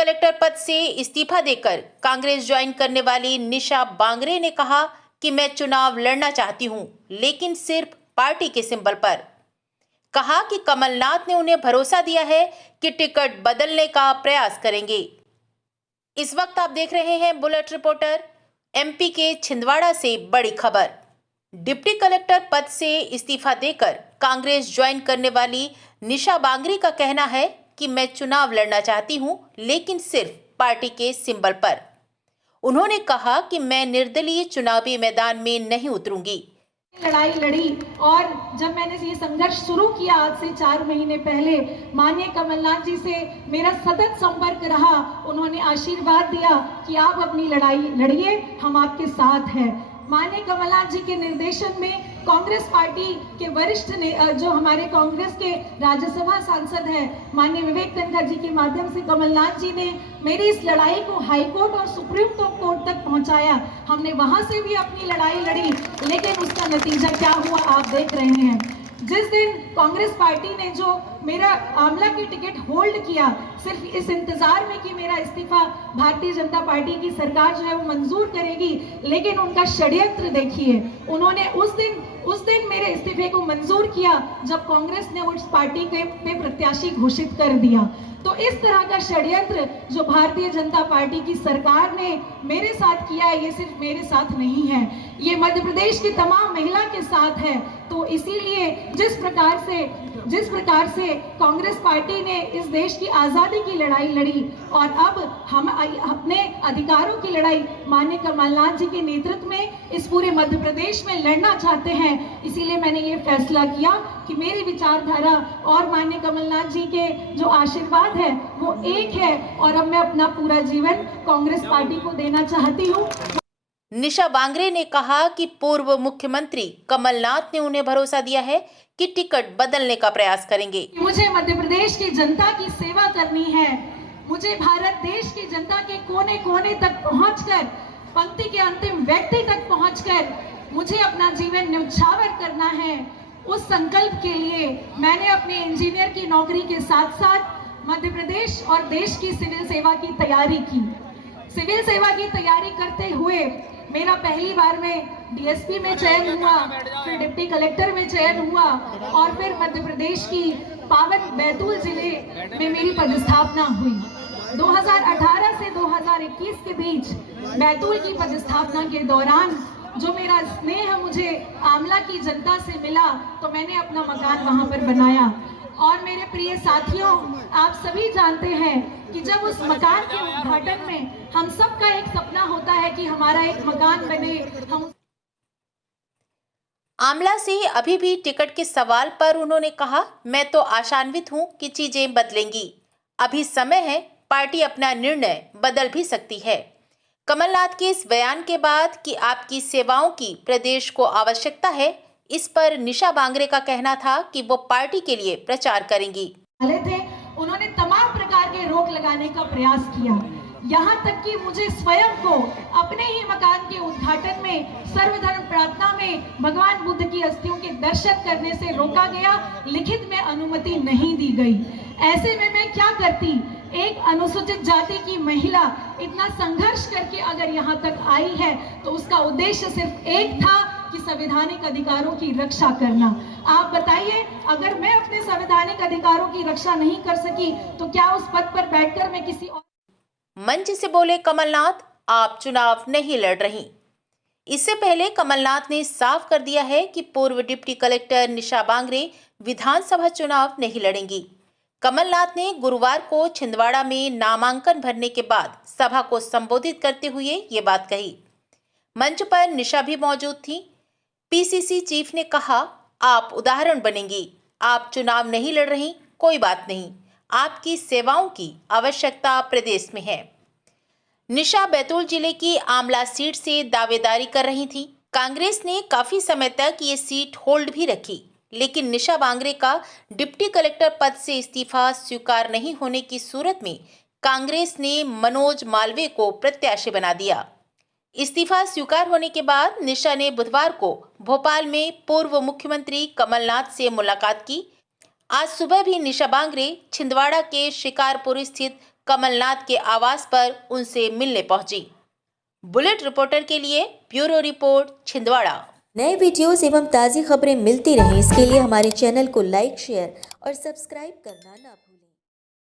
Collector पद से इस्तीफा देकर कांग्रेस ज्वाइन करने वाली निशा बांगरे ने कहा कि मैं चुनाव लड़ना चाहती हूं, लेकिन सिर्फ पार्टी के सिंबल पर। कहा कि कमलनाथ ने उन्हें भरोसा दिया है कि टिकट बदलने का प्रयास करेंगे। इस वक्त आप देख रहे हैं बुलेट रिपोर्टर। एमपी के छिंदवाड़ा से बड़ी खबर। डिप्टी कलेक्टर पद से इस्तीफा देकर कांग्रेस ज्वाइन करने वाली निशा बांगरे का कहना है कि मैं चुनाव लड़ना चाहती हूं, लेकिन सिर्फ पार्टी के सिंबल पर। उन्होंने कहा कि मैं निर्दलीय चुनावी मैदान में नहीं उतरूंगी। लड़ाई लड़ी और जब मैंने ये संघर्ष शुरू किया आज से 4 महीने पहले, माननीय कमलनाथ जी से मेरा सतत संपर्क रहा। उन्होंने आशीर्वाद दिया कि आप अपनी लड़ाई लड़िए, हम आपके साथ हैं। माननीय कमलनाथ जी के निर्देशन में कांग्रेस पार्टी के वरिष्ठ ने जो हमारे कांग्रेस के राज्यसभा सांसद हैं माननीय विवेक तनखा जी के माध्यम से कमलनाथ जी ने मेरी इस लड़ाई को हाईकोर्ट और सुप्रीम कोर्ट तक पहुंचाया। हमने वहां से भी अपनी लड़ाई लड़ी, लेकिन उसका नतीजा क्या हुआ आप देख रहे हैं। जिस दिन कांग्रेस पार्टी ने जो मेरा आमला की टिकट होल्ड किया, सिर्फ इस इंतजार में कि मेरा इस्तीफा भारतीय जनता पार्टी की सरकार जो है वो मंजूर करेगी, लेकिन उनका षड्यंत्र देखिए। उन्होंने उस दिन मेरे इस्तीफे को मंजूर किया जब कांग्रेस ने उस पार्टी के प्रत्याशी घोषित कर दिया। तो इस तरह का षड्यंत्र जो भारतीय जनता पार्टी की सरकार ने मेरे साथ किया है, ये सिर्फ मेरे साथ नहीं है, ये मध्य प्रदेश की तमाम महिला के साथ है। तो इसीलिए जिस प्रकार से कांग्रेस पार्टी ने इस देश की आजादी की लड़ाई लड़ी और अब हम अपने अधिकारों की लड़ाई माननीय कमलनाथ जी के नेतृत्व में इस पूरे मध्य प्रदेश में लड़ना चाहते हैं, इसीलिए मैंने ये फैसला किया कि मेरी विचारधारा और माननीय कमलनाथ जी के जो आशीर्वाद है वो एक है और अब मैं अपना पूरा जीवन कांग्रेस पार्टी को देना चाहती हूँ। निशा बांगरे ने कहा कि पूर्व मुख्यमंत्री कमलनाथ ने उन्हें भरोसा दिया है कि टिकट बदलने का प्रयास करेंगे। मुझे मध्य प्रदेश की जनता की सेवा करनी है, मुझे भारत देश की जनता के कोने कोने तक पहुंचकर, पंक्ति के अंतिम व्यक्ति तक पहुंचकर मुझे अपना जीवन न्यौछावर करना है। उस संकल्प के लिए मैंने अपने इंजीनियर की नौकरी के साथ साथ मध्य प्रदेश और देश की सिविल सेवा की तैयारी की। सिविल सेवा की तैयारी करते हुए मेरा पहली बार में डीएसपी में चयन हुआ, फिर डिप्टी कलेक्टर में चयन हुआ और फिर मध्य प्रदेश की पावन बैतूल जिले में मेरी पदस्थापना हुई। 2018 से 2021 के बीच बैतूल की पदस्थापना के दौरान जो मेरा स्नेह मुझे आमला की जनता से मिला, तो मैंने अपना मकान वहां पर बनाया। और मेरे प्रिय साथियों, आप सभी जानते हैं कि जब उस मकान के उद्घाटन में हम सबका एक सपना होता है कि हमारा एक मकान बने। हम आमला से अभी भी टिकट के सवाल पर उन्होंने कहा, मैं तो आशान्वित हूं कि चीजें बदलेंगी। अभी समय है, पार्टी अपना निर्णय बदल भी सकती है। कमलनाथ के इस बयान के बाद कि आपकी सेवाओं की प्रदेश को आवश्यकता है, इस पर निशा बांगरे का कहना था कि वो पार्टी के लिए प्रचार करेंगी। उन्होंने तमाम प्रकार के रोक लगाने का प्रयास किया, यहाँ तक कि मुझे स्वयं को अपने ही मकान के उद्घाटन में सर्वधर्म प्रार्थना में भगवान बुद्ध की अस्थियों के दर्शन करने से रोका गया, लिखित में अनुमति नहीं दी गई। ऐसे में मैं क्या करती? एक अनुसूचित जाति की महिला इतना संघर्ष करके अगर यहाँ तक आई है तो उसका उद्देश्य सिर्फ एक था कि संवैधानिक अधिकारों की रक्षा करना। आप बताइए, अगर मैं अपने संवैधानिक अधिकारों की रक्षा नहीं कर सकी तो क्या उस पद पर बैठकर मैं किसी और। मंच से बोले कमलनाथ, आप चुनाव नहीं लड़ रही। इससे पहले कमलनाथ ने साफ कर दिया है कि पूर्व डिप्टी कलेक्टर निशा बांगरे विधानसभा चुनाव नहीं लड़ेंगी। कमलनाथ ने गुरुवार को छिंदवाड़ा में नामांकन भरने के बाद सभा को संबोधित करते हुए ये बात कही। मंच पर निशा भी मौजूद थी। पीसीसी चीफ ने कहा, आप उदाहरण बनेंगी। आप चुनाव नहीं लड़ रही, कोई बात नहीं, आपकी सेवाओं की आवश्यकता प्रदेश में है। निशा बैतूल जिले की आमला सीट से दावेदारी कर रही थी। कांग्रेस ने काफी समय तक ये सीट होल्ड भी रखी, लेकिन निशा बांगरे का डिप्टी कलेक्टर पद से इस्तीफा स्वीकार नहीं होने की सूरत में कांग्रेस ने मनोज मालवीय को प्रत्याशी बना दिया। इस्तीफा स्वीकार होने के बाद निशा ने बुधवार को भोपाल में पूर्व मुख्यमंत्री कमलनाथ से मुलाकात की। आज सुबह भी निशा बांगरे छिंदवाड़ा के शिकारपुर स्थित कमलनाथ के आवास पर उनसे मिलने पहुंची। बुलेट रिपोर्टर के लिए ब्यूरो रिपोर्ट छिंदवाड़ा। नए वीडियोस एवं ताज़ी खबरें मिलती रहें, इसके लिए हमारे चैनल को लाइक, शेयर और सब्सक्राइब करना ना भूलें।